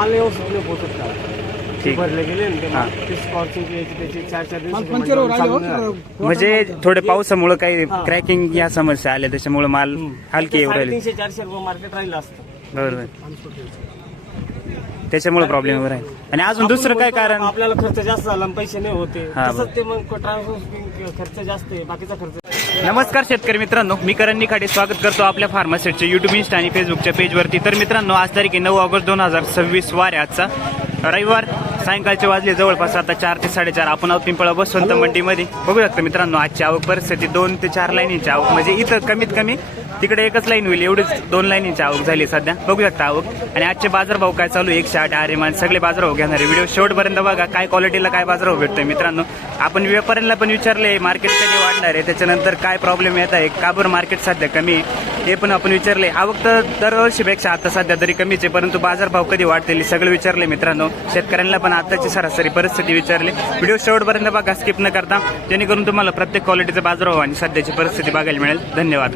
माल व्यवस्थित नाही पोहोचत का ठीक. भरले गेले ना ते स्कॉर्चिंग यायची त्याची 4-4 दिवस म्हणजे थोडे पावसामुळे काही क्रॅकिंग या समस्या आल्या त्याच्यामुळे माल हलके येऊ राहिले. 300-400 रुपये मार्केट राहिलं असतं. बरोबर, त्याच्यामुळे प्रॉब्लेम आहे. आणि अजून दुसरं काय कारण? आपल्याला खर्च जास्त झाला आणि पैसे नाही होते हा, तसंच ते मग ट्रान्सपोर्ट खर्च जास्त आहे, बाकीचा खर्च. नमस्कार शेतकरी मित्रांनो, मी करण निखाडे स्वागत करतो आपल्या फार्मासेटच्या युट्यूब, इंस्टा आणि फेसबुकच्या पेजवरती. तर मित्रांनो, आज तारीख आहे 9 ऑगस्ट 2026 वार आहे आजचा रविवार. सायंकाळचे वाजले जवळपास आता 4 ते 4:30. आपण आहोत पिंपळा बसवंत मंडीमध्ये. बघू शकता मित्रांनो, आजची आवक परिस्थिती 2 ते 4 लाईनीची आवक, म्हणजे इथं कमीत कमी तिकडे एकच लाईन होईल एवढीच 2 लाईनीची आवक झाली सध्या. बघू शकता आवक. आणि आजचे बाजारभाव काय चालू 108 आरेमान सगळे बाजारभाव घेणारे व्हिडिओ शेवटपर्यंत बघा. काय क्वालिटीला काय बाजारभाव भेटतोय मित्रांनो. आपण व्यापाऱ्यांना पण विचारले मार्केट कधी वाढणार आहे, त्याच्यानंतर काय प्रॉब्लेम येत आहे, का बरं मार्केट सध्या कमी आहे हे पण आपण विचारले. आवक तर दरवर्षीपेक्षा आता सध्या तरी कमीच आहे, परंतु बाजारभाव कधी वाढतील सगळं विचारले मित्रांनो. शेतकऱ्यांना पण आताची सरासरी परिस्थिती विचारली. व्हिडिओ शेवटपर्यंत बघा स्किप न करता, जेणेकरून तुम्हाला प्रत्येक क्वालिटीचा बाजारभाव आणि सध्याची परिस्थिती बघायला मिळेल. धन्यवाद.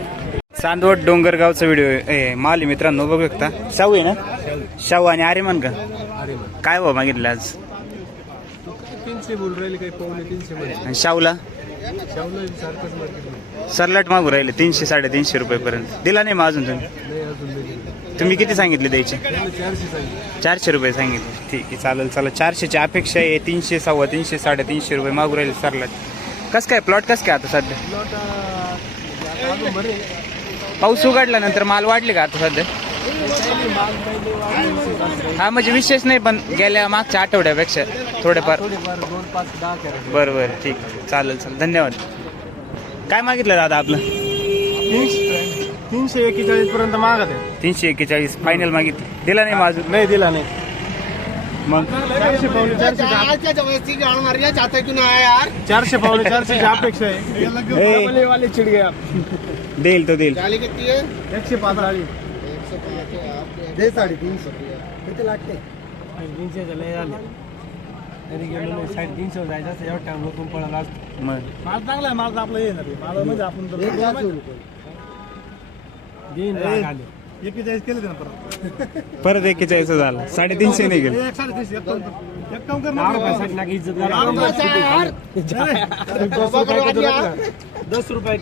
चांदवड डोंगरगावचा व्हिडिओ माल आहे मित्रांनो. बघू शकता शाहू आहे ना, शाहू आणि आर्यमान का काय भाव मागितलं आज? 300 बोल राहिले काही पावणे 300. आणि शाहूला सरलाट मागू राहिले 300-350 रुपयेपर्यंत. दिला नाही मग अजून तुम्ही किती सांगितले द्यायचे? 400 रुपये सांगितले. ठीक आहे, चालेल. चला 400ची अपेक्षा आहे. 300, 350, 350 रुपये मागू राहिले सरलाट. कसं काय प्लॉट कसं काय आता सध्या? पाऊस उघडल्यानंतर माल वाढले का आता सध्या? हा म्हणजे विशेष नाही, पण गेल्या मागच्या आठवड्यापेक्षा थोडेफार. बरोबर, ठीक, चालेल. धन्यवाद. काय मागितलं दादा आपलं? 341 पर्यंत मागत आहे. 341 फायनल मागितली. दिला नाही माझं? नाही दिला नाही. मग 400 पावणे 400 अपेक्षा आहे. चिड गया देईल तो देईल. 105 दे 350 किती लागते? 300 झाले झाले तरी गेलो नाही. 350 जायचं असं एवढं टाइम लोकून पळाला असतं. मग माल चांगला आहे, माल आपला येणार आहे. माल म्हणजे आपण घेईन आले 41 केले ना परत 41 झाला. 350 नाही गेले. 350 एक काम कर ना, 10 रुपये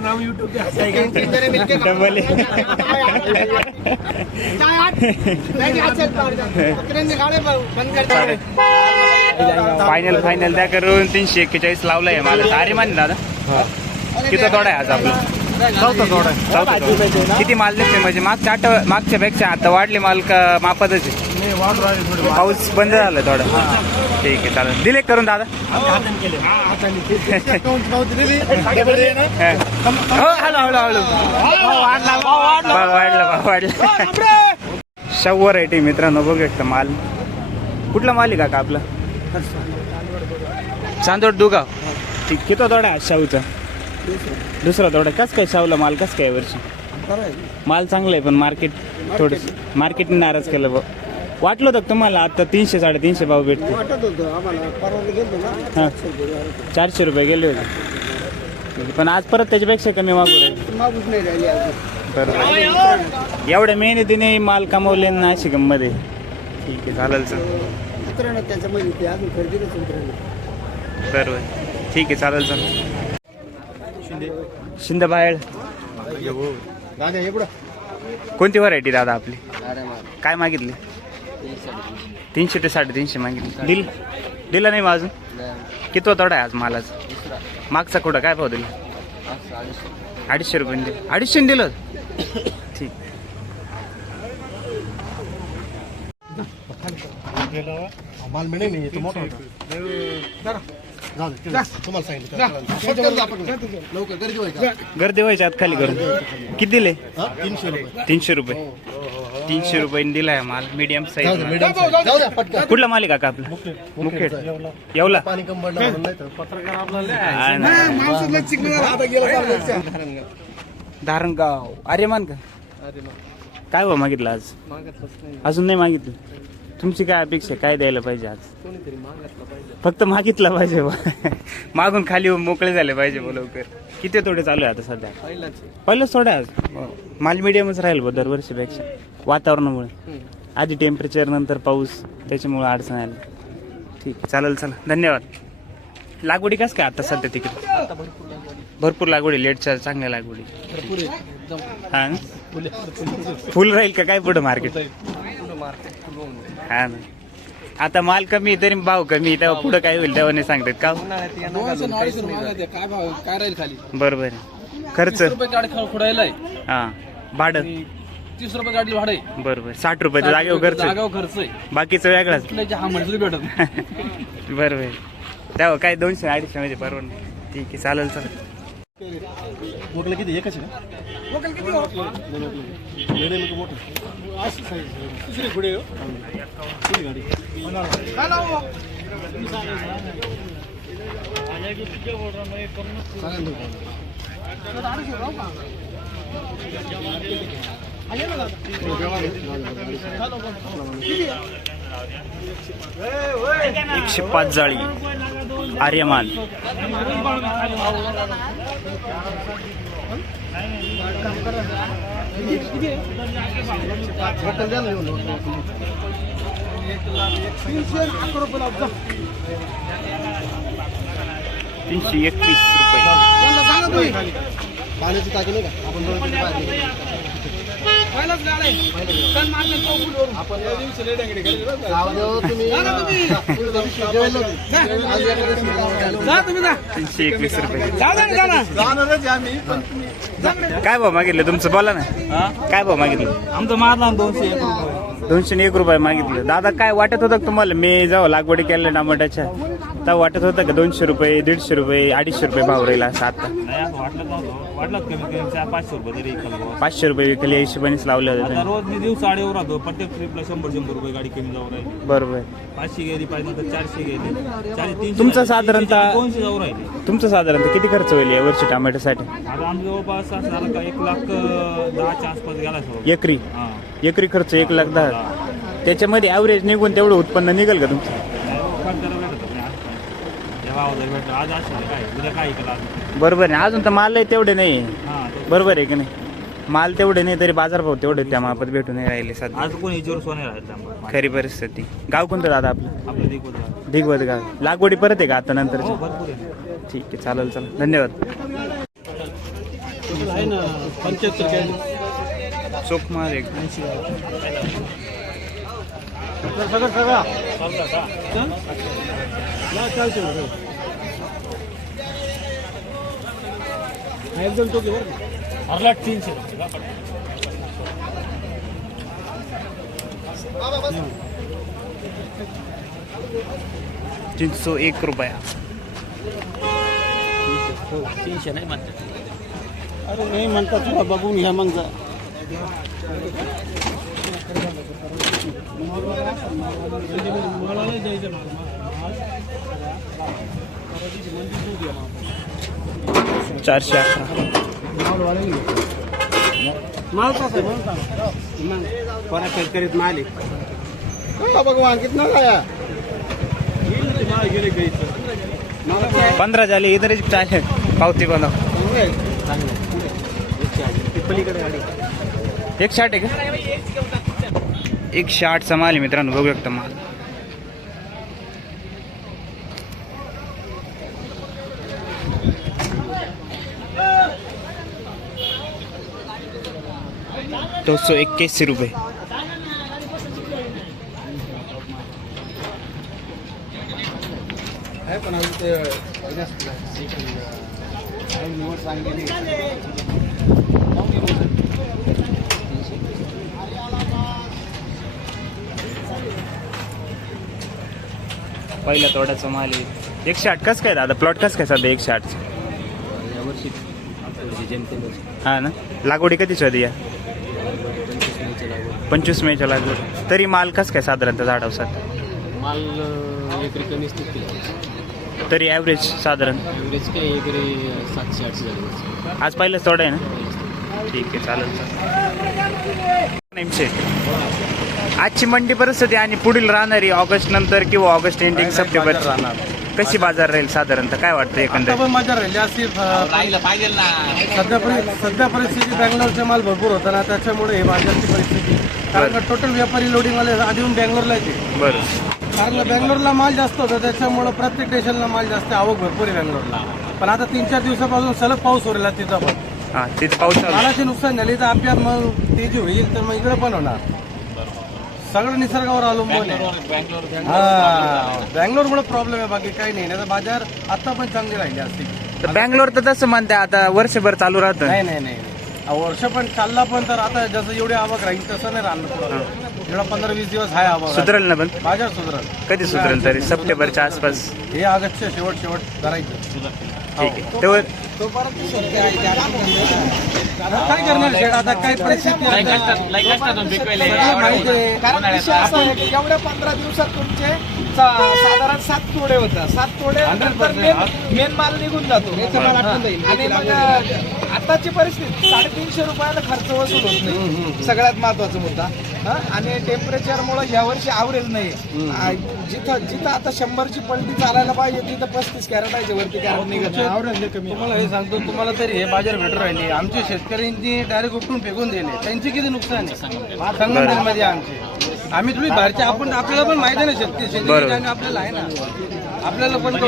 नाम यूट्यूब फायनल त्या करून 341 लावलाय मला. अरे मान दादा किती तोडा आहे आज आपला? चौथा. किती माल निघते म्हणजे मागच्या पेक्षा आता वाढले माल का मापातच आहे? पाऊस बंद झाला थोडा. ठीक आहे, चालेल. दिले करून दादा. वाढला. शाहू व्हरायटी मित्रांनो. बघू शकता माल. कुठला माल आहे का आपला? चांदोड दुगाव. ठीक. किती तोडा आहे शाहूचा? दुसरा तोडा. कस काय शाहूला माल कस काय वर्षी? माल चांगला आहे, पण मार्केटने नाराज केलं बघ. वाटलं होतं तुम्हाला आता 300-350 भाव भेटतो? हां 400 रुपये गेले होते, पण आज परत त्याच्यापेक्षा कमी मागू राहिले. बरोबर. एवढ्या मेहनतीने माल कमवले नाशिकमध्ये. ठीक आहे, चालेल. बरोबर, ठीक आहे, चालेल. शिंदे बाहेर कोणती व्हरायटी दादा आपली? काय मागितली? 300 ते 350 मागितली. दिला नाही अजून? किती तोडा आहे आज मालाचा? मागचा कुठं काय भाव दिला? 250 रुपये दिलं. 250 दिलं. ठीक. माल मिळेल नाही तो मोठा गर्दी व्हायच्या आत खाली करून. किती दिले? 300 रुपये. 300 रुपये दिलाय माल. Medium size. कुठला माल आहे काका आपला? मुखेड. येवला. धारणगाव. अरे मान का काय भाव मागितलं आज? अजून नाही मागितलं. तुमची काय अपेक्षा आहे? काय द्यायला पाहिजे आज? फक्त मागितलं पाहिजे बा. मागून खाली होऊन मोकळे झाले पाहिजे बा लवकर. किती तोडे चालू आहे आता सध्या? पहिलंच थोडे आज. माल मिडियमच राहील बा दरवर्षीपेक्षा वातावरणामुळे. आधी टेम्परेचर नंतर पाऊस त्याच्यामुळे अडचण आली. ठीक आहे चालेल चला धन्यवाद. लागवडी कसं काय आता सध्या तिकडे? भरपूर लागवडी लेटच्या चांगल्या लागवडी. हा ना फुल राहील का काय पुढं मार्केट? हा ना आता माल कमी तरी भाव कमी तेव्हा पुढं काय होईल तेव्हा नाही सांगतात का? बरोबर आहे. खर्च हा भाडं 30 रुपये गाडी भाडं आहे. बरोबर 60 रुपये जागेवर खर्च खर्च आहे. बाकीचं वेगळाच. हा मंजुरी भेटत बरोबर तेव्हा काय 200-250 मध्ये परवडणार. ठीक आहे चालेल चला. वकल किती एकच आहे का? वकल किती दुसरी पुढे गाडी 105 जाळी आर्यमान. ₹321 पाण्याची टाकी नाही का आपण काय भाव मागितलं तुमचं? बोला ना काय भाव मागितलं? आमचं मारला 201 रुपये मागितलं. दादा काय वाटत होतं तुम्हाला मी जेव्हा लागवडी केल्या टमाट्याच्या तेव्हा वाटत होतं का 200 रुपये 150 रुपये 250 रुपये भाव राहील असं? आता वाटलं कमी 500 रुपये तरी 500 रुपये विकले या हिशोबानेच लावले होते. रोज मी दिवस आडेवर राहतो. प्रत्येक ट्रिपला 100 रुपये गाडी कमी जाऊ राहील. बरोबर 500 गेली पाहिजे तर 400 गेली 300. तुमचं साधारणतः 200 जाऊ राहिले. तुमचं साधारणतः किती खर्च होईल या वर्षी टमाट्यासाठी? आता आमच्या जवळपास असं झालं का 1,10,000च्या आसपास गेला सर. एकरी हां एकरी खर्च 1,10,000. त्याच्यामध्ये ॲव्हरेज निघून तेवढं उत्पन्न निघेल का तुमचं? आज असं काय उद्या काय केलं? बरोबर आहे. अजून तर माल तेवढे नाही. हां बरोबर आहे की नाही? माल तेवढे नाही तरी बाजारभाव तेवढे त्या मापात भेटून नाही राहिले सध्या. आज कोणी याच्यावर सोने राहत खरी परिस्थिती. गाव कोणतं दादा आपलं? आपलं दिगोदरा. दिगवत गाव. लागवडी परत आहे का आता नंतर? हो भरपूर आहे. ठीक आहे चालेल चला धन्यवाद. आहे ना 75 चोख माल एक सगळं एकदम टोके बरं 300 ₹301 रुपया. 300 नाही म्हणतात. अरे नाही म्हणतात तुला बघून घ्या मग जा. ₹411. माल कसा करीत माल भगवान कितना खाया 15 झाले इधर चालेल पावती बनव. 160 आहे का? 160चा माल आहे मित्रांनो बघू शकता माल. ₹281. पण निवड चांगली पहिल्या तोड्याचा माल आहे. 160 कसं काय दादा? प्लॉट कसं काय सध्या 160? यावर्षी हा ना. लागवडी कधीच होती या? 25 मेच्या लागवड. तरी माल कसं काय साधारणतः झाडावसात? माल एकरी कमीच निघते. तरी ॲव्हरेज साधारण ॲव्हरेज काय एकरी 700-800 झाले. आज पहिलंच तोडा आहे ना? ठीक आहे चालेल चालेल. नेमचे आजची मंडी परिस्थिती आणि पुढील राहणारी ऑगस्ट नंतर किंवा ऑगस्ट एंडिंग सप्टेंबर राहणार कशी बाजार राहील साधारणतः काय वाटतं आता एकंदरीत? पण मजा राहिली अशी सध्या परिस्थिती बँगलोरचा माल भरपूर होता ना, त्याच्यामुळे हे बाजारची परिस्थिती. कारण का टोटल व्यापारी लोडिंगवाले आधी येऊन बँगलोरला येते. बरं. कारण बँगलोरला माल जास्त होता, त्याच्यामुळे प्रत्येक स्टेशनला माल जास्त, आवक भरपूर आहे बँगलोरला. पण आता 3-4 दिवसापासून सलग पाऊस हो राहिला तिथं पण. हा तिथे पाऊस चालू आहे. मालाची नुकसान झाली तर आपल्यात मग तेजी होईल, तर मग इकडे पण होणार. सगळं निसर्गावर अवलंबून आहे. हा बँगलोरमुळे प्रॉब्लेम आहे, बाकी काही नाही. नाही तर बाजार आता पण चांगली राहिली असते. तर बँगलोर तर तसं म्हणते आता वर्षभर चालू राहतं. नाही नाही नाही वर्ष पण चालला, पण तर आता जसं एवढी आवक राहील तसं नाही राहिलं. एवढा 15-20 दिवस आहे आवक. सुधरेल ना पण? बाजार सुधरल. कधी सुधरेल तरी? सप्टेंबरच्या आसपास. हे ऑगस्टच्या शेवट करायचं. ठीक आहे. तेव्हा काय करणार शेड, आता काय परिस्थिती आहे. कारण विषय असा आहे की एवढ्या 15 दिवसात तुमचे साधारण 7 तोडे होतात. 7 तोडे नंतर मेन माल निघून जातो. आणि मग आताची परिस्थिती 350 रुपयाला खर्च वसूल होत नाही, सगळ्यात महत्वाचा मुद्दा. आणि टेम्परेचरमुळे यावर्षी ॲव्हरेज नाही. जिथं आता 100ची पलटी चालायला पाहिजे तिथं 35 कॅरेटाच्या वरती कॅरेट निघत नाही. तुम्हाला हे सांगतो, तुम्हाला तरी हे बाजार भेटून राहिले. आमच्या शेतकऱ्यांची डायरेक्ट उपटून फेकून दिले, त्यांची किती नुकसान आहे संगमनेरमध्ये आमचे. आम्ही थोडी बाहेरचे, आपण आपल्याला पण माहिती आहे ना शेतकरी आपल्याला आहे ना, आपल्याला पण 1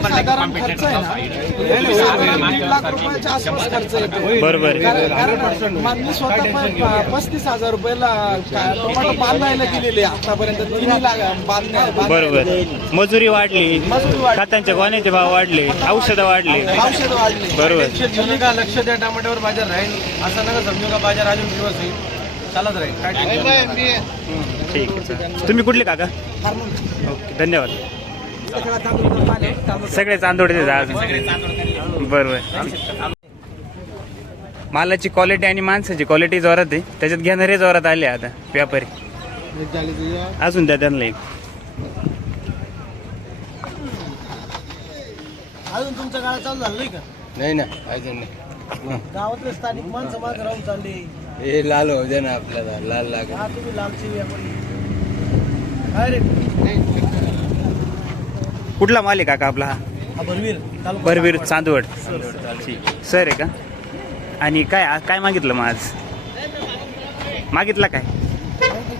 साधारण खर्च आहे ना, 1.5 लाख रुपयाच्या आसपास खर्च येतो. बरोबर. कारण मी स्वतः 35,000 रुपयाला टोमॅटो बांधायला गेलेले आतापर्यंत. 3 लाख बरोबर. मजुरी वाढली, खतांचे गोण्याचे भाव वाढले, औषधं वाढले. बरोबर. लक्ष द्या, टमाट्यावर बाजार राहील असं नका समजू का बाजार अजून दिवस होईल, चालत राहील. काय ठीक आहे चालेल. तुम्ही कुठले काका? ओके धन्यवाद. सगळे चांदोडचे आज. बरोबर. मालाची क्वालिटी आणि माणसाची क्वालिटी जोरात आहे, त्याच्यात घेणारे जोरात आले आता व्यापारी. अजून द्या त्यांना एक. अजून तुमच्या गाळा चालू झालं नाही का? नाही ना अजून नाही. गावातले स्थानिक माणसं मागे राहून चालली. हे लाल होऊ दे ना आपल्याला, लाल लागेल. हा तुम्ही लालची व्यापारी. काय रे कुठला माल आहे काका आपला? हा हा भरवीर तालुका. बरवीर चांदवड. सर आहे का? आणि काय काय मागितलं मग आज? मागितला काय?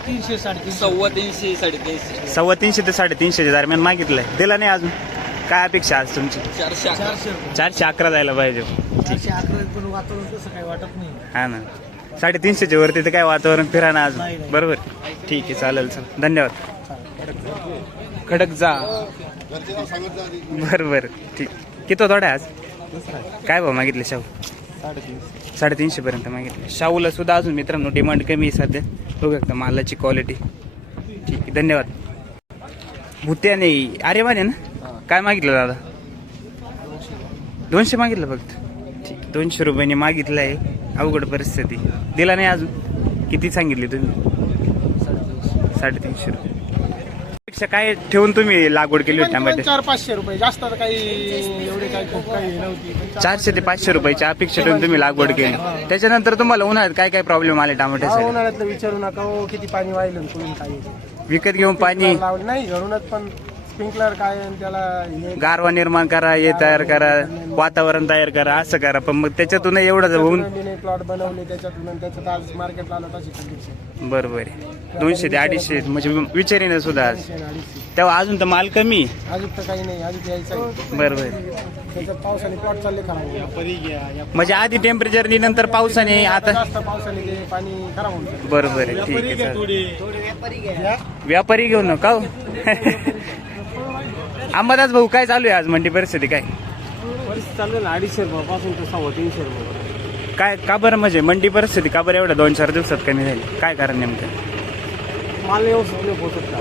300, 350. 350 ते 350 दरम्यान मागितलंय. दिला नाही अजून? काय अपेक्षा आज तुमची? 411 जायला पाहिजे. 411 पण वातावरण तसं काही वाटत नाही. हा ना, 350 वरती तर काय वातावरण फिरा ना नाही, अजून. नाही. बरोबर. ठीक आहे चालेल. धन्यवाद. खडक जा. बरोबर ठीक. किती थोडा आज? काय भाव मागितले शाहू? 350 पर्यंत मागितले. शाहूला सुद्धा अजून मित्रांनो डिमांड कमी आहे सध्या. बघू एकदा मालाची क्वालिटी. ठीक आहे धन्यवाद. भुत्याने अरे माने ना, काय मागितलं दादा? 200 मागितलं फक्त. ठीक, 200 रुपयाने मागितलं आहे. अवघड परिस्थिती. दिला नाही अजून? किती सांगितली तुम्ही? 350 रुपये. पेक्षा काय ठेवून तुम्ही लागवड केली होती टमाटे? 400-500 रुपये, जास्त काही एवढे काही नव्हती. 400 ते 500 रुपयाची अपेक्षा ठेवून तुम्ही लागवड केली. त्याच्यानंतर तुम्हाला उन्हाळ्यात काय काय प्रॉब्लेम आले टमाट्यासाठी? उन्हाळ्यातलं विचारू नका हो, किती पाणी वाहिलं तुम्ही. काही विकत घेऊन पाणी लावलं नाही, घरूनच पण स्प्रिंकलर काय आणि त्याला हे गारवा निर्माण करा, हे तयार करा, वातावरण तयार करा, असं करा. पण मग त्याच्यातून एवढं होऊन प्लॉट बनवले त्याच्यातून, आणि त्याच्यात आज मार्केटला आलं तशी कंडिशन. बरोबर आहे. 200 ते 250 म्हणजे विचारीनं सुद्धा आज. तेव्हा अजून तर माल कमी. अजून तर काही नाही, अजून यायचं. बरोबर. त्याच्यात पावसाने प्लॉट चालले खराब. म्हणजे आधी टेम्परेचर नंतर पावसाने, आता जास्त पावसाने ते पाणी खराब होऊन जातं. बरोबर आहे. ठीक आहे चालेल. व्यापारी घेऊ नका हो. अंबादास भाऊ काय चालू आहे आज मंडी परिस्थिती? काय परिस्थिती चालू आहे ना, 250 रुपयापासून तर 350 रुपये. काय का बरं म्हणजे मंडी परिस्थिती का बरं एवढ्या 2-4 दिवसात कमी झाली? काय कारण नेमकं? माल व्यवस्थित नाही पोहोचत का?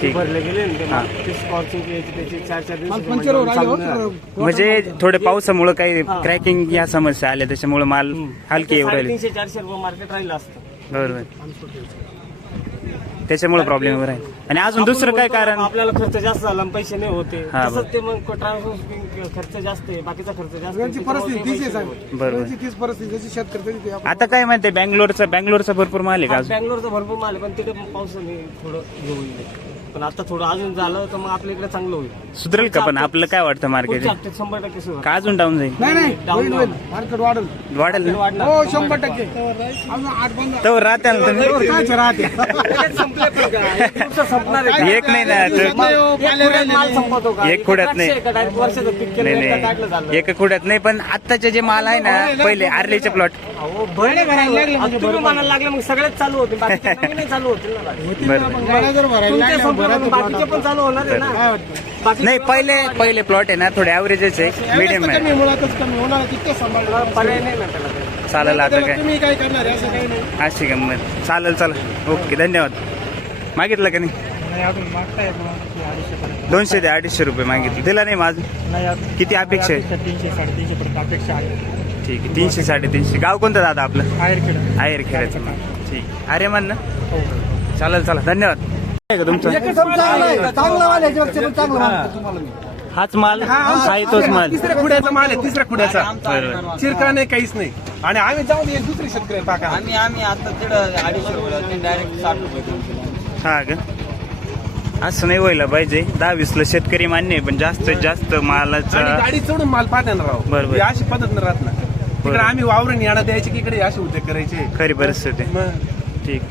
ठीक. भरले गेले ना ते स्कॉर्चिंग त्याची 4-4 दिवस. म्हणजे थोडे पावसामुळे काही क्रॅकिंग या समस्या आल्या, त्याच्यामुळे माल हलके येऊ राहिले. 300-400 रुपये मार्केट राहिलं असतं. बरोबर. त्याच्यामुळे प्रॉब्लेम राहील. आणि अजून दुसरं काय कारण? आपल्याला खर्च जास्त झाला आणि पैसे नाही होते हा, तसंच ते मग ट्रान्सपोर्ट खर्च जास्त आहे, बाकीचा खर्च जास्त आहे. त्यांची परिस्थिती तीच आहे साहेब. बरोबर. त्यांची तीच परिस्थिती जशी शेतकरी ते आपण- आता काय म्हणते बँगलोरचा भरपूर माल आहे का अजून? बँगलोरचा भरपूर माल आहे, पण तिथे पावसाने थोडं हे होईल. पण आता थोडं अजून झालं तर मग आपल्या इकडे चांगलं होईल. सुधरेल का? पण आपलं काय वाटतं मार्केट पुढच्या हप्त्यात 100% सुरू का अजून डाऊन जाईल? नाही नाही Down, होईल down. होईल मार्केट वाढेल. वाढेल ना? वाढणार. हो 100%. अजून 8 बंद तर राहते ना तुम्ही? कायच राहते संपले पण का? एक दिवसात संपणार आहे का? एक नाही ना नाही हो, एक खुड्यात माल संपवतो का? एक खुड्यात नाही. द्राक्षे आहे का? direct वर्षाचं पीक केलं नाही का? काढलं झालं. नाही एका कुड्यात नाही, पण आत्ताचे जे माल आहे ना पहिले आर्लीचे प्लॉट. अहो, भरले भरायला लागले म्हणजे तुम्ही म्हणायला लागले मग सगळेच चालू होते, बाकीचे नवीनही चालू होतील ना. बरं. गाड्या जर भरायला तुमचे लागल्या, संपले भरायचं पण बाकीचे पण चालू होणार आहे ना. बाकी नाही पहिले प्लॉट आहे ना थोडे ॲव्हरेजच आहे, मिडियम कमी आहे. मुळातच कमी होणार तितकं सांभाळणार. पर्याय नाही ना त्याला. चालेल आता काय तुम्ही काय करणार आहे असं काही नाही. अशी गंमत. चालेल चला ओके धन्यवाद. मागितलं का नाही? अजून मागताय 200 ते 250 रुपये मागितले, दिला नाही माझं. नाही किती अपेक्षा आहे? 300 350 पर्यंत अपेक्षा आहे. ठीक आहे 300 350. गाव कोणतं दादा आपलं? आहेरखेड. आहेर खेळायचं. ठीक अरे म्हण ना. चालेल चला धन्यवाद. आहे का तुमचं? चांगला माल याच्यावरचे पण चांगला माल तुम्हाला मी. हाच माल आहे तोच माल. तिसऱ्या खुड्याचा माल आहे, तिसऱ्या खुड्याचा. बरोबर. चिरका नाही काहीच नाही. आणि आम्ही जाऊन एक दुसरे शेतकरी पाका आम्ही आता तिकडं 250 रुपये डायरेक्ट 60 रुपये देऊ. हा का? असं नाही व्हायला पाहिजे. 10-20 ला शेतकरी मान्य आहे, पण जास्तीत जास्त आणि मालाचा. गाडी चढून माल पाहणार राव. बरोबर. ही अशी पद्धत नाही राहत ना. तिकडे आम्ही वावरून याणा द्यायची की इकडे असे उद्योग करायचे. खरी परिस्थिती. मग ठीक